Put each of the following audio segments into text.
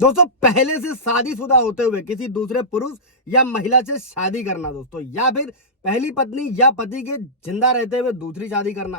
दोस्तों पहले से शादीशुदा होते हुए किसी दूसरे पुरुष या महिला से शादी करना दोस्तों, या फिर पहली पत्नी या पति के जिंदा रहते हुए दूसरी शादी करना,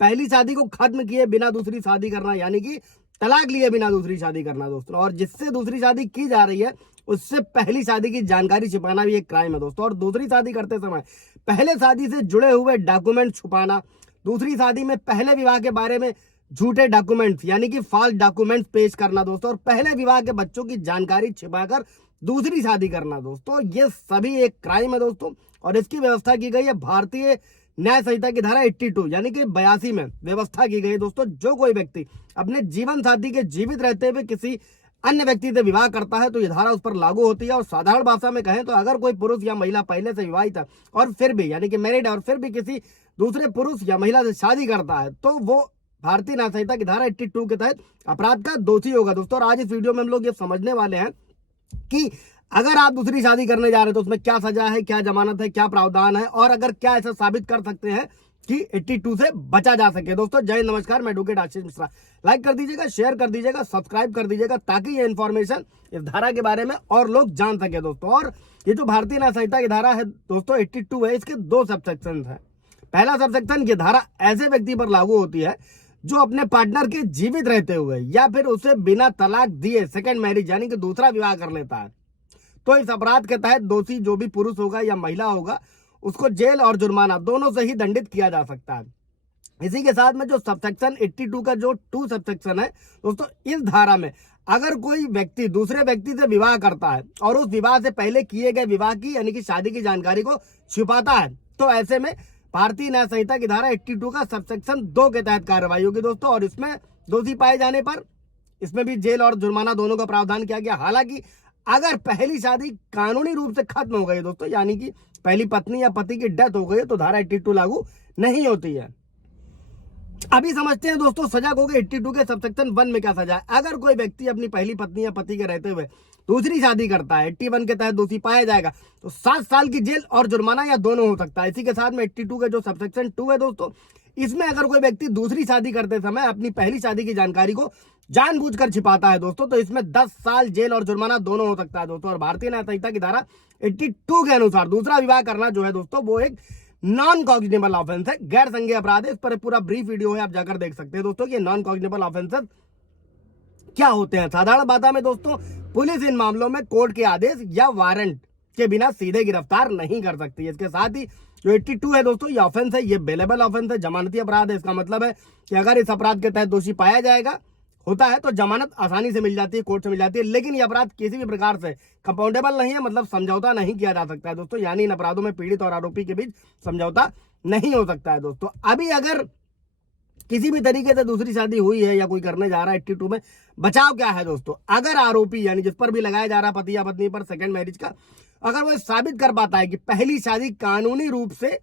पहली शादी को खत्म किए बिना दूसरी शादी करना यानी कि तलाक लिए बिना दूसरी शादी करना दोस्तों, और जिससे दूसरी शादी की जा रही है उससे पहली शादी की जानकारी छिपाना भी एक क्राइम है दोस्तों। और दूसरी शादी करते समय पहले शादी से जुड़े हुए डॉक्यूमेंट छुपाना, दूसरी शादी में पहले विवाह के बारे में झूठे डॉक्यूमेंट्स यानी कि फॉल्स डॉक्यूमेंट्स पेश करना दोस्तों, और पहले विवाह के बच्चों की जानकारी छिपाकर दूसरी शादी करना दोस्तों, ये सभी एक क्राइम है दोस्तों। और इसकी व्यवस्था की गई है भारतीय न्याय संहिता की धारा 82 यानी कि 82 में व्यवस्था की गई है दोस्तों। जो कोई व्यक्ति अपने जीवन साथी के जीवित रहते हुए किसी अन्य व्यक्ति से विवाह करता है तो यह धारा उस पर लागू होती है। और साधारण भाषा में कहें तो अगर कोई पुरुष या महिला पहले से विवाहित है और फिर भी यानी कि मैरिड है और फिर भी किसी दूसरे पुरुष या महिला से शादी करता है तो वो भारतीय न्याय संहिता की धारा 82 के तहत अपराध का दोषी होगा दोस्तों। और आज इस वीडियो में हम लोग ये समझने वाले हैं कि अगर आप दूसरी शादी करने जा रहे हैं तो उसमें क्या सजा है, क्या जमानत है, क्या प्रावधान है, और अगर क्या ऐसा साबित कर सकते हैं कि 82 से बचा जा सके। दोस्तों जय हिंद, नमस्कार, मैं एडवोकेट आशीष मिश्रा। लाइक कर दीजिएगा, शेयर कर दीजिएगा, सब्सक्राइब कर दीजिएगा ताकि ये इन्फॉर्मेशन इस धारा के बारे में और लोग जान सके दोस्तों। और ये जो भारतीय न्याय संहिता की धारा है दोस्तों 82 है, इसके 2 सबसेक्शन है। पहला सबसेक्शन ये धारा ऐसे व्यक्ति पर लागू होती है जो अपने पार्टनर के जीवित रहते हुए या फिर उसे बिना तलाक दिए सेकंड मैरिज यानी कि दूसरा विवाह कर लेता है तो इस अपराध के तहत दोषी जो भी पुरुष होगा या महिला होगा उसको जेल और जुर्माना दोनों से ही दंडित किया जा सकता है। इसी के साथ में जो सबसेक्शन 82 का जो 2 सबसेक्शन है दोस्तों, इस धारा में अगर कोई व्यक्ति दूसरे व्यक्ति से विवाह करता है और उस विवाह से पहले किए गए विवाह की यानी कि शादी की जानकारी को छिपाता है तो ऐसे में भारतीय न्याय संहिता की धारा 82 का सबसेक्शन 2 के तहत कार्रवाई होगी दोस्तों। और इसमें दोषी पाए जाने पर इसमें भी जेल और जुर्माना दोनों का प्रावधान किया गया। हालांकि अगर पहली शादी कानूनी रूप से खत्म हो गई दोस्तों यानी कि पहली पत्नी या पति की डेथ हो गई तो धारा 82 लागू नहीं होती है। अभी समझते हैं दोस्तों सजा को 82 के सबसेक्शन 1 में क्या सजा है। अगर कोई व्यक्ति अपनी पहली पत्नी या पति के रहते हुए दूसरी शादी करता है 81 के तहत दोषी पाया जाएगा तो 7 साल की जेल और जुर्माना या दोनों हो सकता है। इसी के साथ में 82 के जो सबसेक्शन 2 है दोस्तों, इसमें अगर कोई व्यक्ति दूसरी शादी करते समय अपनी पहली शादी की जानकारी को जानबूझकर छिपाता है दोस्तों तो इसमें 10 साल जेल और जुर्माना दोनों हो सकता है दोस्तों। और भारतीय न्याय संहिता की धारा 82 के अनुसार दूसरा विवाह करना जो है दोस्तों वो एक नॉन कॉग्निजेबल ऑफेंस है, गैर संज्ञेय अपराध है। इस पर पूरा ब्रीफ वीडियो है, आप जाकर देख सकते हैं दोस्तों कि नॉन कॉग्निजेबल ऑफेंसेस क्या होते हैं। साधारण भाषा में दोस्तों पुलिस इन मामलों में कोर्ट के आदेश या वारंट के बिना सीधे गिरफ्तार नहीं कर सकती है। इसके साथ ही जो 82 है दोस्तों ये ऑफेंस है, ये बेलेबल ऑफेंस है, जमानती अपराध है। इसका मतलब है कि अगर इस अपराध के तहत दोषी पाया जाएगा होता है तो जमानत आसानी से मिल जाती है, कोर्ट से मिल जाती है। लेकिन ये अपराध किसी भी प्रकार से कंपाउंडेबल नहीं है, मतलब समझौता नहीं किया जा सकता है दोस्तों, यानी इन अपराधों में पीड़ित और आरोपी के बीच समझौता नहीं हो सकता है दोस्तों। अभी अगर किसी भी तरीके से दूसरी शादी हुई है या कोई करने जा रहा है 82 में बचाव क्या है दोस्तों। अगर आरोपी यानी जिस पर भी लगाया जा रहा है पति या पत्नी पर सेकंड मैरिज का, अगर वो साबित कर पाता है कि पहली शादी कानूनी रूप से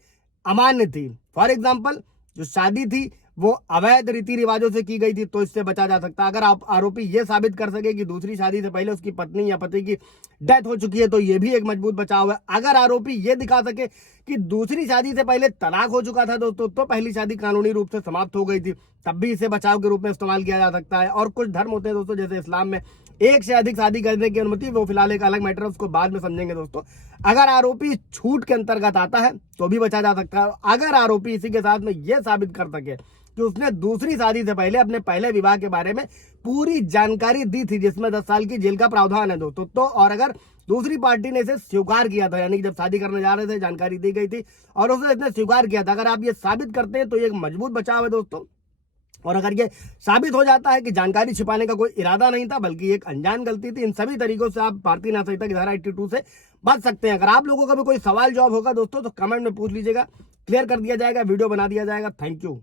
अमान्य थी, फॉर एग्जाम्पल जो शादी थी वो अवैध रीति रिवाजों से की गई थी तो इससे बचा जा सकता है। अगर आप आरोपी ये साबित कर सके कि दूसरी शादी से पहले उसकी पत्नी या पति की डेथ हो चुकी है तो ये भी एक मजबूत बचाव है। अगर आरोपी ये दिखा सके कि दूसरी शादी से पहले तलाक हो चुका था दोस्तों तो पहली शादी कानूनी रूप से समाप्त हो गई थी, तब भी इसे बचाव के रूप में इस्तेमाल किया जा सकता है। और कुछ धर्म होते हैं दोस्तों जैसे इस्लाम में एक से अधिक शादी करने की अनुमति, वो फिलहाल एक अलग मैटर है, उसको बाद में समझेंगे दोस्तों। अगर आरोपी छूट के अंतर्गत आता है तो भी बचा जा सकता है। अगर आरोपी इसी के साथ में यह साबित कर सके कि उसने दूसरी शादी से पहले अपने पहले विवाह के बारे में पूरी जानकारी दी थी जिसमें 10 साल की जेल का प्रावधान है दोस्तों तो, और अगर दूसरी पार्टी ने इसे स्वीकार किया था यानी कि जब शादी करने जा रहे थे जानकारी दी गई थी और उसने इसने स्वीकार किया था, अगर आप ये साबित करते हैं तो ये एक मजबूत बचाव है दोस्तों। और अगर ये साबित हो जाता है कि जानकारी छिपाने का कोई इरादा नहीं था बल्कि एक अनजान गलती थी, इन सभी तरीकों से आप भारतीय न्याय संहिता की धारा 82 से बच सकते हैं। अगर आप लोगों का भी कोई सवाल जवाब होगा दोस्तों तो कमेंट में पूछ लीजिएगा, क्लियर कर दिया जाएगा, वीडियो बना दिया जाएगा। Thank you.